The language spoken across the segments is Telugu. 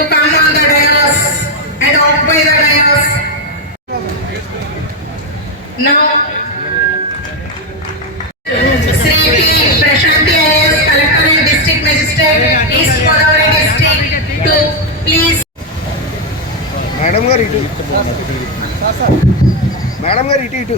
to come on the dais and occupy the dais. Now, Sri P. Prashanti IAS, Collector and District Magistrate, East Godavari District, to please madam గారు ఇటు మేడం గారు ఇటు ఇటు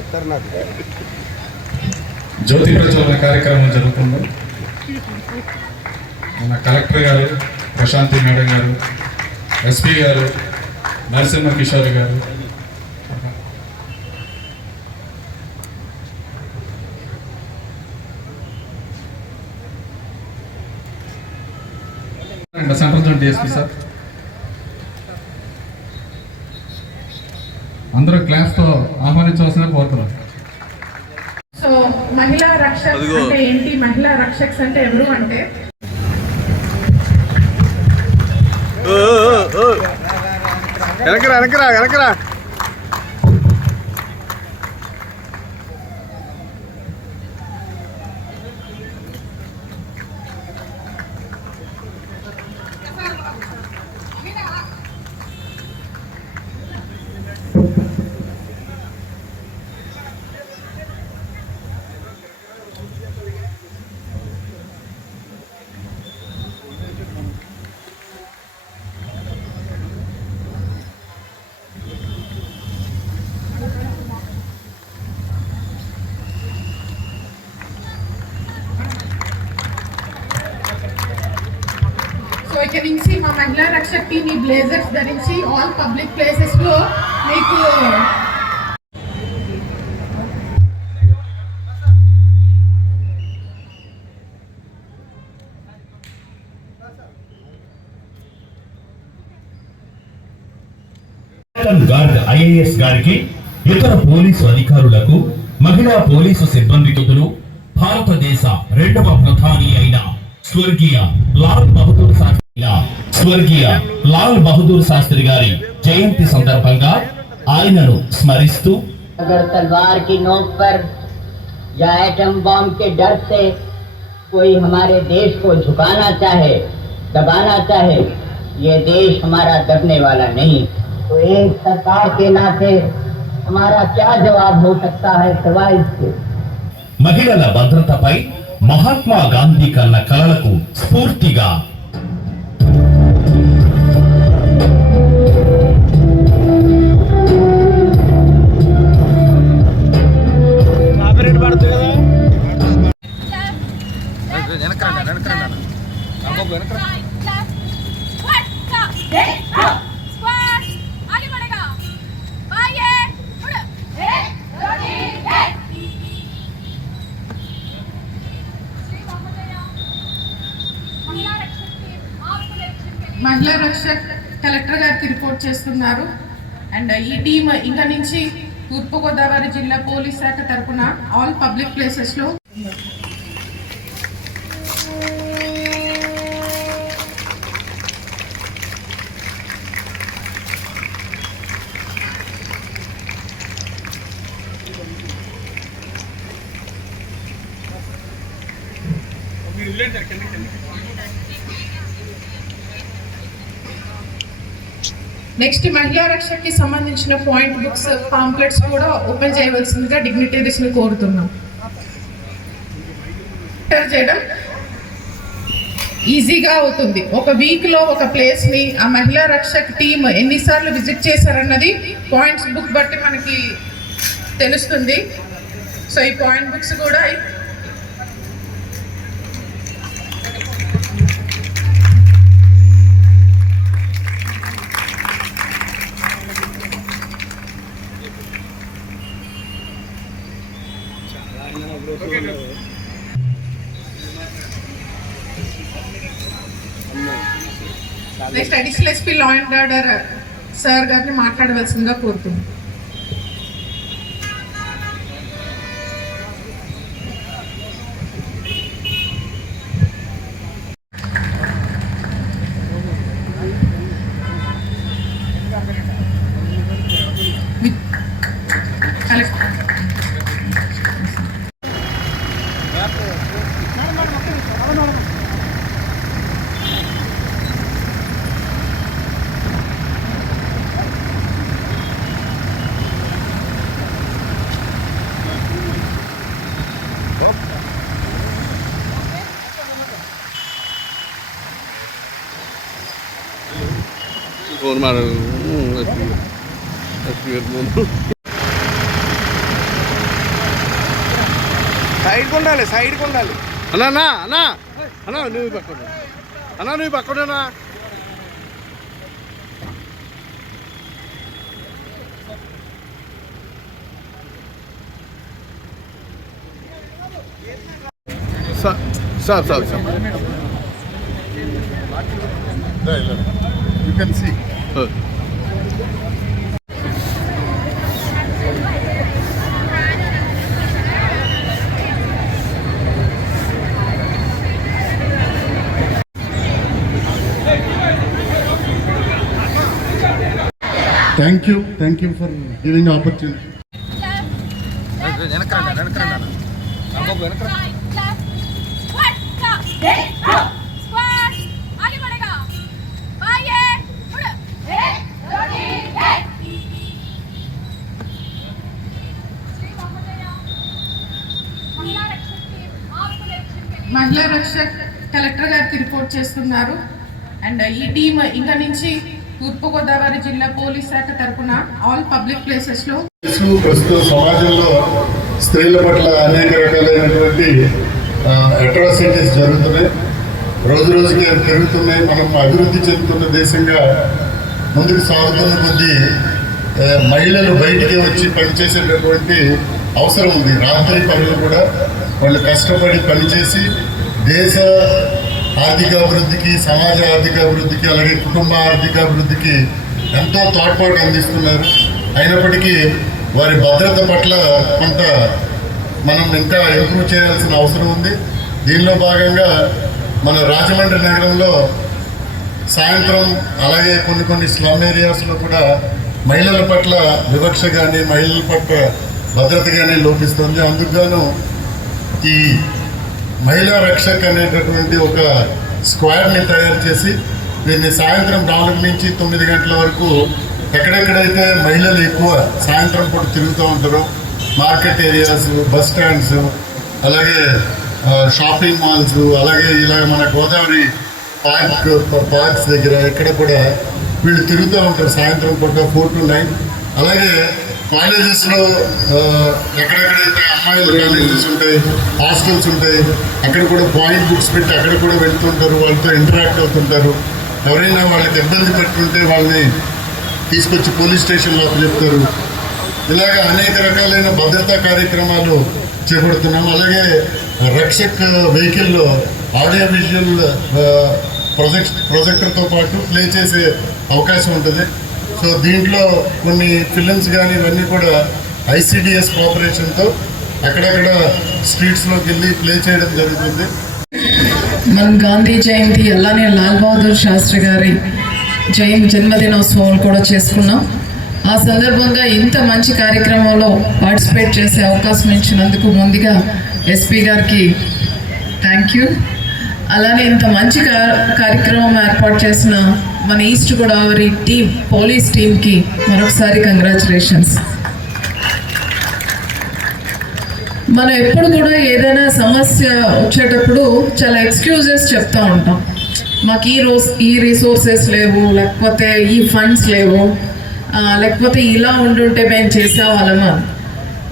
ఎత్తారు నాకు జ్యోతి ప్రజ్వలన కార్యక్రమం జరుగుతుంది మన కలెక్టర్ గారు ప్రశాంతి మేడం గారు ఎస్పీ గారు నరసింహ కిషోర్ గారు. Central zone DSP sir. అందరూ క్లాస్తో ఆహ్వానించవలసిన కోరుతున్నాం. మహిళా రక్షక్ అంటే ఏంటి? మహిళా రక్షక్స్ అంటే ఎవరు అంటే? వెనకరా వెనకరా వెనకరా సో ఇక్కడ నుంచి మా మహిళా రక్షక్ టీమ్ ఈ బ్లేజర్స్ ధరించి ఆల్ పబ్లిక్ ప్లేసెస్లో మీకు గార్డ్ ఐఏఎస్ గారికి ఇతర పోలీసు అధికారులకు మహిళా పోలీసు సిబ్బందితులు భారతదేశ రెండవ ప్రధాని అయిన స్వర్గీయ లాల్ బహదూర్ శాస్త్రి స్వర్గీయ లాల్ బహదూర్ శాస్త్రి గారి జయంతి సందర్భంగా ఆయనను స్మరిస్తూ अगर तलवार की नोक पर या एटम बम के डर से कोई हमारे देश को झुकाना चाहे दबाना चाहे ये देश हमारा दबने वाला नहीं तो एक सरकार के नाते हमारा क्या जवाब हो सकता है सिवाय इसके మహిళల భద్రతపై మహాత్మా గాంధీ కన్న కలలకు స్ఫూర్తిగా మహిళా రక్ష కలెక్టర్ గారికి రిపోర్ట్ చేస్తున్నారు. అండ్ ఈ టీమ్ ఇంకా నుంచి తూర్పుగోదావరి జిల్లా పోలీస్ శాఖ తరపున ఆల్ పబ్లిక్ ప్లేసెస్ నెక్స్ట్ మహిళా రక్షకి సంబంధించిన పాయింట్ బుక్స్ పాంప్లెట్స్ కూడా ఓపెన్ చేయవలసిందిగా డిగ్నిటరీస్ని కోరుతున్నాం చేయడం ఈజీగా అవుతుంది. ఒక వీక్లో ఒక ప్లేస్ని ఆ మహిళా రక్షక్ టీమ్ ఎన్నిసార్లు విజిట్ చేశారన్నది పాయింట్స్ బుక్ బట్టి మనకి తెలుస్తుంది. సో ఈ పాయింట్ బుక్స్ కూడా next law and order sir గారిని మాట్లాడవలసిందిగా కోరుతున్నాను కలెక్టర్ ఫోన్ మాడు సైడ్కి ఉండాలి సైడ్కి ఉండాలి అన్నా అన్నా అన్నా అన్నా నువ్వు పక్కన అన్నా నువ్వు పక్కనా sir sir sir You can see. Thank you, thank you for giving the opportunity. ఉన్నారు అండ్ ఈ టీమ్ ఇంకా నుంచి తూర్పుగోదావరి జిల్లా పోలీస్ శాఖ తరపున ఆల్ పబ్లిక్ ప్లేసెస్లో ప్రస్తుత సమాజంలో స్త్రీల పట్ల అనేక రకాలైనటువంటి అట్రాసిటీస్ జరుగుతున్నాయి. రోజు రోజుకి పెరుగుతున్నాయి. మనం అభివృద్ధి చెందుతున్న దేశంగా ముందుకు సాగుతున్న కొద్దీ మహిళలు బయటికి వచ్చి పనిచేసేటటువంటి అవసరం ఉంది. రాత్రి పనులు కూడా వాళ్ళు కష్టపడి పనిచేసి దేశ ఆర్థిక అభివృద్ధికి సమాజ ఆర్థిక అభివృద్ధికి అలాగే కుటుంబ ఆర్థిక అభివృద్ధికి ఎంతో తోడ్పాటు అందిస్తున్నారు. అయినప్పటికీ వారి భద్రత పట్ల కొంత మనం ఇంకా ఇంప్రూవ్ చేయాల్సిన అవసరం ఉంది. దీనిలో భాగంగా మన రాజమండ్రి నగరంలో సాయంత్రం అలాగే కొన్ని కొన్ని స్లమ్ ఏరియాస్లో కూడా మహిళల పట్ల వివక్ష కానీ మహిళల పట్ల భద్రత కానీ లోపిస్తుంది. అందుకు గాను ఈ మహిళా రక్షక్ అనేటటువంటి ఒక స్క్వాడ్ని తయారు చేసి దీన్ని సాయంత్రం నాలుగు నుంచి తొమ్మిది గంటల వరకు ఎక్కడెక్కడైతే మహిళలు ఎక్కువ సాయంత్రం పూట తిరుగుతూ ఉంటారో మార్కెట్ ఏరియాస్ బస్ స్టాండ్స్ అలాగే షాపింగ్ మాల్స్ అలాగే ఇలా మన గోదావరి పార్క్ పార్క్స్ దగ్గర ఎక్కడ కూడా వీళ్ళు తిరుగుతూ ఉంటారు సాయంత్రం పూట ఫోర్ టు నైన్. అలాగే కాలేజెస్లో ఎక్కడెక్కడైతే అమ్మాయిలు కాలేజెస్ ఉంటాయి హాస్టల్స్ ఉంటాయి అక్కడ కూడా పాయింట్ బుక్స్ పెట్టి అక్కడ కూడా వెళ్తుంటారు వాళ్ళతో ఇంటరాక్ట్ అవుతుంటారు. ఎవరైనా వాళ్ళకి ఇబ్బంది పెట్టుంటే వాళ్ళని తీసుకొచ్చి పోలీస్ స్టేషన్లో చెప్తారు. ఇలాగ అనేక రకాలైన భద్రతా కార్యక్రమాలు చేపడుతున్నాం. అలాగే రక్షక్ వెహికల్లో ఆడియో విజువల్ ప్రొజెక్ట్ ప్రొజెక్టర్తో పాటు ప్లే చేసే అవకాశం ఉంటుంది. సో దీంట్లో కొన్ని ఫిలిమ్స్ కానీ ఇవన్నీ కూడా ఐసిడిఎస్ కోఆపరేషన్తో అక్కడక్కడ స్ట్రీట్స్లోకి వెళ్ళి ప్లే చేయడం జరుగుతుంది. మనం గాంధీ జయంతి అలానే లాల్ బహదూర్ శాస్త్రి గారి జయంతి జన్మదినోత్సవం కూడా చేసుకున్నాం. ఆ సందర్భంగా ఇంత మంచి కార్యక్రమంలో పార్టిసిపేట్ చేసే అవకాశం ఇచ్చినందుకు ముందుగా ఎస్పీ గారికి థ్యాంక్ యూ అలానే ఇంత మంచి కార్యక్రమం ఏర్పాటు చేసిన మన ఈస్ట్ గోదావరి టీం పోలీస్ టీంకి మరొకసారి కంగ్రాచులేషన్స్ మనం ఎప్పుడు కూడా ఏదైనా సమస్య వచ్చేటప్పుడు చాలా ఎక్స్క్యూజెస్ చెప్తూ ఉంటాం. మాకు ఈ రోజు ఈ రిసోర్సెస్ లేవు లేకపోతే ఈ ఫండ్స్ లేవు లేకపోతే ఇలా ఉండుంటే మేము చేసేవాళ్ళమా?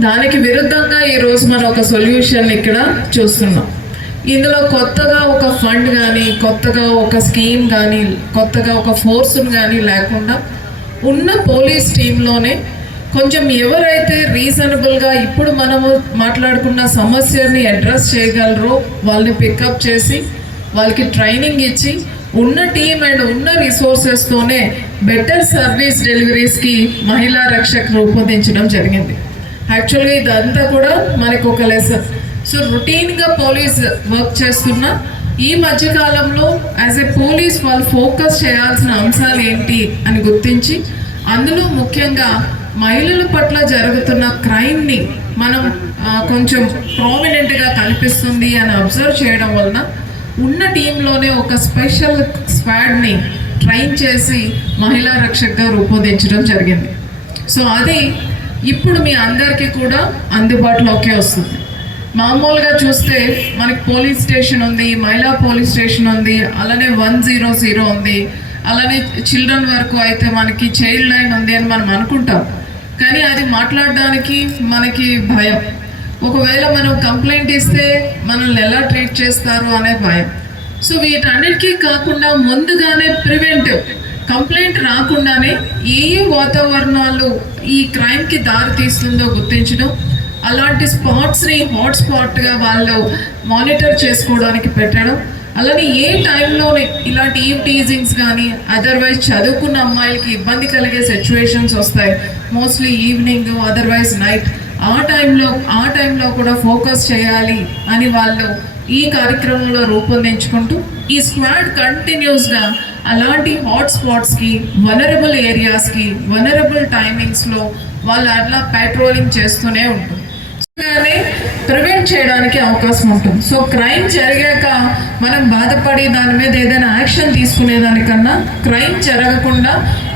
దానికి విరుద్ధంగా ఈరోజు మనం ఒక సొల్యూషన్ ఇక్కడ చూస్తున్నాం. ఇందులో కొత్తగా ఒక ఫండ్ కానీ కొత్తగా ఒక స్కీమ్ కానీ కొత్తగా ఒక ఫోర్సును కానీ లేకుండా ఉన్న పోలీస్ టీంలోనే కొంచెం ఎవరైతే రీజనబుల్గా ఇప్పుడు మనము మాట్లాడుకున్న సమస్యని అడ్రస్ చేయగలరో వాళ్ళని పికప్ చేసి వాళ్ళకి ట్రైనింగ్ ఇచ్చి ఉన్న టీం అండ్ ఉన్న రిసోర్సెస్తోనే బెటర్ సర్వీస్ డెలివరీస్కి మహిళా రక్షక్ రూపొందించడం జరిగింది. యాక్చువల్గా ఇదంతా కూడా మనకు ఒక లెసన్. సో రొటీన్గా పోలీస్ వర్క్ చేస్తున్న ఈ మధ్యకాలంలో యాజ్ ఏ పోలీస్ వాళ్ళు ఫోకస్ చేయాల్సిన అంశాలు ఏంటి అని గుర్తించి అందులో ముఖ్యంగా మహిళల పట్ల జరుగుతున్న క్రైమ్ని మనం కొంచెం ప్రామినెంట్గా కనిపిస్తుంది అని అబ్జర్వ్ చేయడం వలన ఉన్న టీంలోనే ఒక స్పెషల్ స్క్వాడ్ని ట్రైన్ చేసి మహిళా రక్షకగా రూపొందించడం జరిగింది. సో అది ఇప్పుడు మీ అందరికీ కూడా అందుబాటులోకి వస్తుంది. మామూలుగా చూస్తే మనకి పోలీస్ స్టేషన్ ఉంది మహిళా పోలీస్ స్టేషన్ ఉంది అలానే వన్ జీరో జీరో ఉంది అలానే చిల్డ్రన్ వరకు అయితే మనకి చైల్డ్ లైన్ ఉంది అని మనం అనుకుంటాం. కానీ అది మాట్లాడడానికి మనకి భయం. ఒకవేళ మనం కంప్లైంట్ ఇస్తే మనల్ని ఎలా ట్రీట్ చేస్తారు అనే భయం. సో వీటన్నిటికీ కాకుండా ముందుగానే ప్రివెంటివ్. కంప్లైంట్ రాకుండానే ఏ ఏ వాతావరణాలు ఈ క్రైమ్కి దారి తీస్తుందో గుర్తించడం అలాంటి స్పాట్స్ని హాట్ స్పాట్గా వాళ్ళు మానిటర్ చేసుకోవడానికి పెట్టడం. అలానే ఏ టైంలో ఇలాంటి ఈవ్ టీజింగ్స్ కానీ అదర్వైజ్ చదువుకున్న అమ్మాయిలకి ఇబ్బంది కలిగే సిచ్యువేషన్స్ వస్తాయి. మోస్ట్లీ ఈవినింగ్ అదర్వైజ్ నైట్ ఆ టైంలో ఆ టైంలో కూడా ఫోకస్ చేయాలి అని వాళ్ళు ఈ కార్యక్రమంలో రూపొందించుకుంటూ ఈ స్క్వాడ్ కంటిన్యూస్గా అలాంటి హాట్ స్పాట్స్కి వనరబుల్ ఏరియాస్కి వనరబుల్ టైమింగ్స్లో వాళ్ళు అట్లా పెట్రోలింగ్ చేస్తూనే ఉంటుంది ప్రివెంట్ చేయడానికి అవకాశం ఉంటుంది. సో క్రైమ్ జరిగాక మనం బాధపడి దాని మీద ఏదైనా యాక్షన్ తీసుకునేదానికన్నా క్రైమ్ జరగకుండా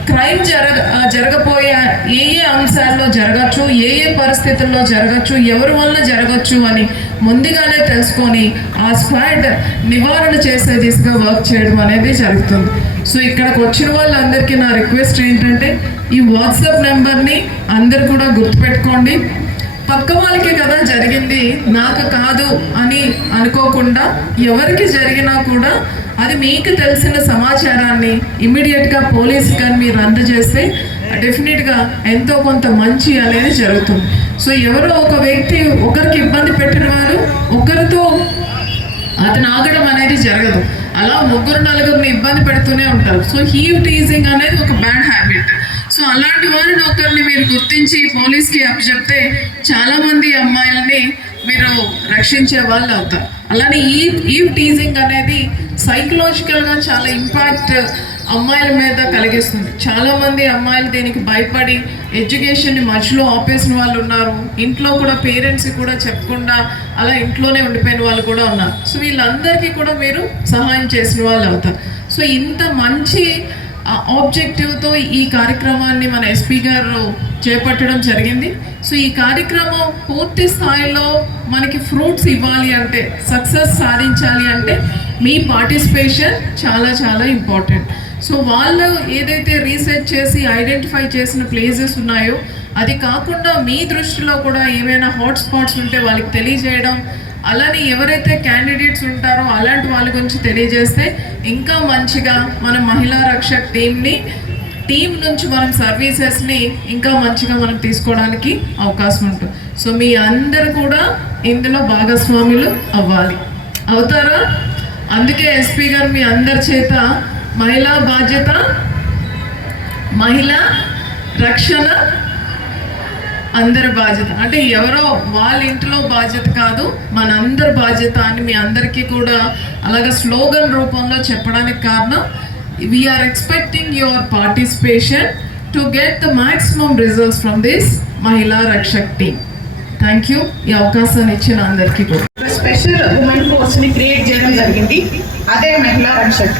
క్రైమ్ జరగ జరగపోయే ఏ ఏ అంశాల్లో జరగచ్చు ఏ ఏ పరిస్థితుల్లో జరగచ్చు ఎవరి వల్ల జరగచ్చు అని ముందుగానే తెలుసుకొని ఆ స్క్వాడ్ నివారణ చేసే దిశగా వర్క్ చేయడం అనేది జరుగుతుంది. సో ఇక్కడికి వచ్చిన వాళ్ళందరికీ నా రిక్వెస్ట్ ఏంటంటే ఈ వాట్సాప్ నెంబర్ని అందరు కూడా గుర్తుపెట్టుకోండి. పక్క వాళ్ళకే కదా జరిగింది. నాకు కాదు అని అనుకోకుండా ఎవరికి జరిగినా కూడా అది మీకు తెలిసిన సమాచారాన్ని ఇమ్మీడియట్గా పోలీస్ కానీ మీరు అందజేస్తే డెఫినెట్గా ఎంతో కొంత మంచి అనేది జరుగుతుంది. సో ఎవరో ఒక వ్యక్తి ఒకరికి ఇబ్బంది పెట్టిన వారు ఒకరితో అతను ఆగడం అనేది జరగదు. అలా ముగ్గురు నలుగురిని ఇబ్బంది పెడుతూనే ఉంటారు. సో హీవ్ టీజింగ్ అనేది ఒక బ్యాడ్ హ్యాబిట్. సో అలాంటి వారిని ఒకరిని మీరు గుర్తించి పోలీస్కి అప్పచెప్తే చాలా మంది అమ్మాయిలని మీరు రక్షించే వాళ్ళు అవుతారు. అలానే ఈ ఈవ్ టీజింగ్ అనేది సైకలాజికల్గా చాలా ఇంపాక్ట్ అమ్మాయిల మీద కలిగిస్తుంది. చాలామంది అమ్మాయిలు దీనికి భయపడి ఎడ్యుకేషన్ని మధ్యలో ఆపేసిన వాళ్ళు ఉన్నారు. ఇంట్లో కూడా పేరెంట్స్ కూడా చెప్పకుండా అలా ఇంట్లోనే ఉండిపోయిన వాళ్ళు కూడా ఉన్నారు. సో వీళ్ళందరికీ కూడా మీరు సహాయం చేసిన వాళ్ళు అవుతారు. సో ఇంత మంచి ఆబ్జెక్టివ్తో ఈ కార్యక్రమాన్ని మన ఎస్పీ గారు చేపట్టడం జరిగింది. సో ఈ కార్యక్రమం పూర్తి స్థాయిలో మనకి ఫ్రూట్స్ ఇవ్వాలి అంటే సక్సెస్ సాధించాలి అంటే మీ పార్టిసిపేషన్ చాలా చాలా ఇంపార్టెంట్. సో వాళ్ళు ఏదైతే రీసెర్చ్ చేసి ఐడెంటిఫై చేసిన ప్లేసెస్ ఉన్నాయో అది కాకుండా మీ దృష్టిలో కూడా ఏమైనా హాట్ స్పాట్స్ ఉంటే వాళ్ళకి తెలియజేయడం అలానే ఎవరైతే క్యాండిడేట్స్ ఉంటారో అలాంటి వాళ్ళ గురించి తెలియజేస్తే ఇంకా మంచిగా మన మహిళా రక్షక్ టీంని టీం నుంచి మనం సర్వీసెస్ని ఇంకా మంచిగా మనం తీసుకోవడానికి అవకాశం ఉంటుంది. సో మీ అందరు కూడా ఇందులో భాగస్వాములు అవ్వాలి. అవుతారా? అందుకే ఎస్పీ గారు మీ అందరి చేత మహిళా బాధ్యత మహిళా రక్షణ అందరి బాధ్యత. అంటే ఎవరో వాళ్ళ ఇంట్లో బాధ్యత కాదు మనందరి బాధ్యత అని మీ అందరికీ కూడా అలాగే స్లోగన్ రూపంలో చెప్పడానికి కారణం we're expecting your participation to get the maximum results from this Mahila Rakshak team thank you ఈ అవకాశాన్ని ఇచ్చిన అందరికీ కూడా. స్పెషల్ ఉమెన్ ఫోర్స్ని క్రియేట్ చేయడం జరిగింది. అదే మహిళా రక్షక్.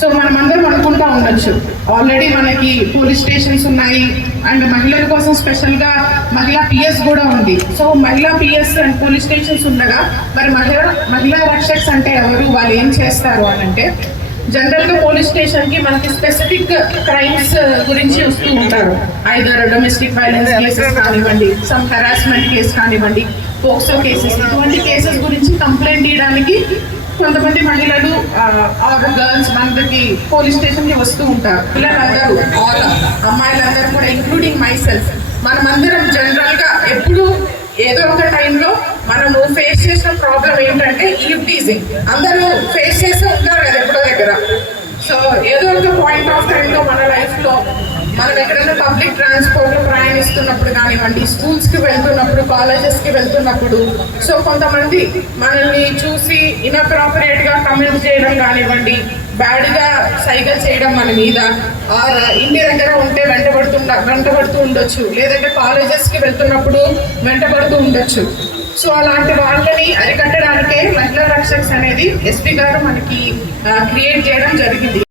సో మనం అందరం అనుకుంటా ఉండొచ్చు. ఆల్రెడీ మనకి పోలీస్ స్టేషన్స్ ఉన్నాయి. అండ్ మహిళల కోసం స్పెషల్గా మహిళా పిఎస్ కూడా ఉంది. సో మహిళా పిఎస్ అండ్ పోలీస్ స్టేషన్స్ ఉండగా మరి మహిళా మహిళా రక్షక్స్ అంటే ఎవరు? వాళ్ళు ఏం చేస్తారు అని అంటే జనరల్గా పోలీస్ స్టేషన్కి మనకి స్పెసిఫిక్ క్రైమ్స్ గురించి వస్తూ ఉంటారు. ఐదర్ డొమెస్టిక్ వైలెన్స్ కేసెస్ కానివ్వండి సమ్ హెరాస్మెంట్ కేసు కానివ్వండి పోక్సో కేసెస్ ఇటువంటి కేసెస్ గురించి కంప్లైంట్ ఇవ్వడానికి కొంతమంది మహిళలు ఆర్ గర్ల్స్ మన పోలీస్ స్టేషన్కి వస్తూ ఉంటారు. పిల్లలందరూ ఆల్ అమ్మాయిలందరూ కూడా ఇంక్లూడింగ్ మై సెల్ఫ్ మనమందరం జనరల్గా ఎప్పుడు ఏదో ఒక టైంలో మనము ఫేస్ చేసిన ప్రాబ్లం ఏంటంటే ఈవ్ టీజింగ్ అందరూ ఫేస్ చేసి ఉంటారు కదా ఎప్పుడో దగ్గర. సో ఏదో ఒక పాయింట్ ఆఫ్ టైంలో మన లైఫ్లో మనం ఎక్కడైనా పబ్లిక్ ట్రాన్స్పోర్ట్లో ప్రయాణిస్తున్నప్పుడు కానివ్వండి స్కూల్స్కి వెళ్తున్నప్పుడు కాలేజెస్కి వెళ్తున్నప్పుడు సో కొంతమంది మనల్ని చూసి ఇన్అప్రాపరేట్గా కమెంట్ చేయడం కానివ్వండి బ్యాడ్గా సైకిల్ చేయడం మన మీద ఆర్ ఇంటి దగ్గర ఉంటే వెంటబడుతున్న వెంటబడుతూ ఉండొచ్చు. లేదంటే కాలేజెస్కి వెళ్తున్నప్పుడు వెంటబడుతూ ఉండొచ్చు. సో అలాంటి వాళ్ళని అరికట్టడానికే మహిళా రక్షక్స్ అనేది ఎస్పీ గారు మనకి క్రియేట్ చేయడం జరిగింది.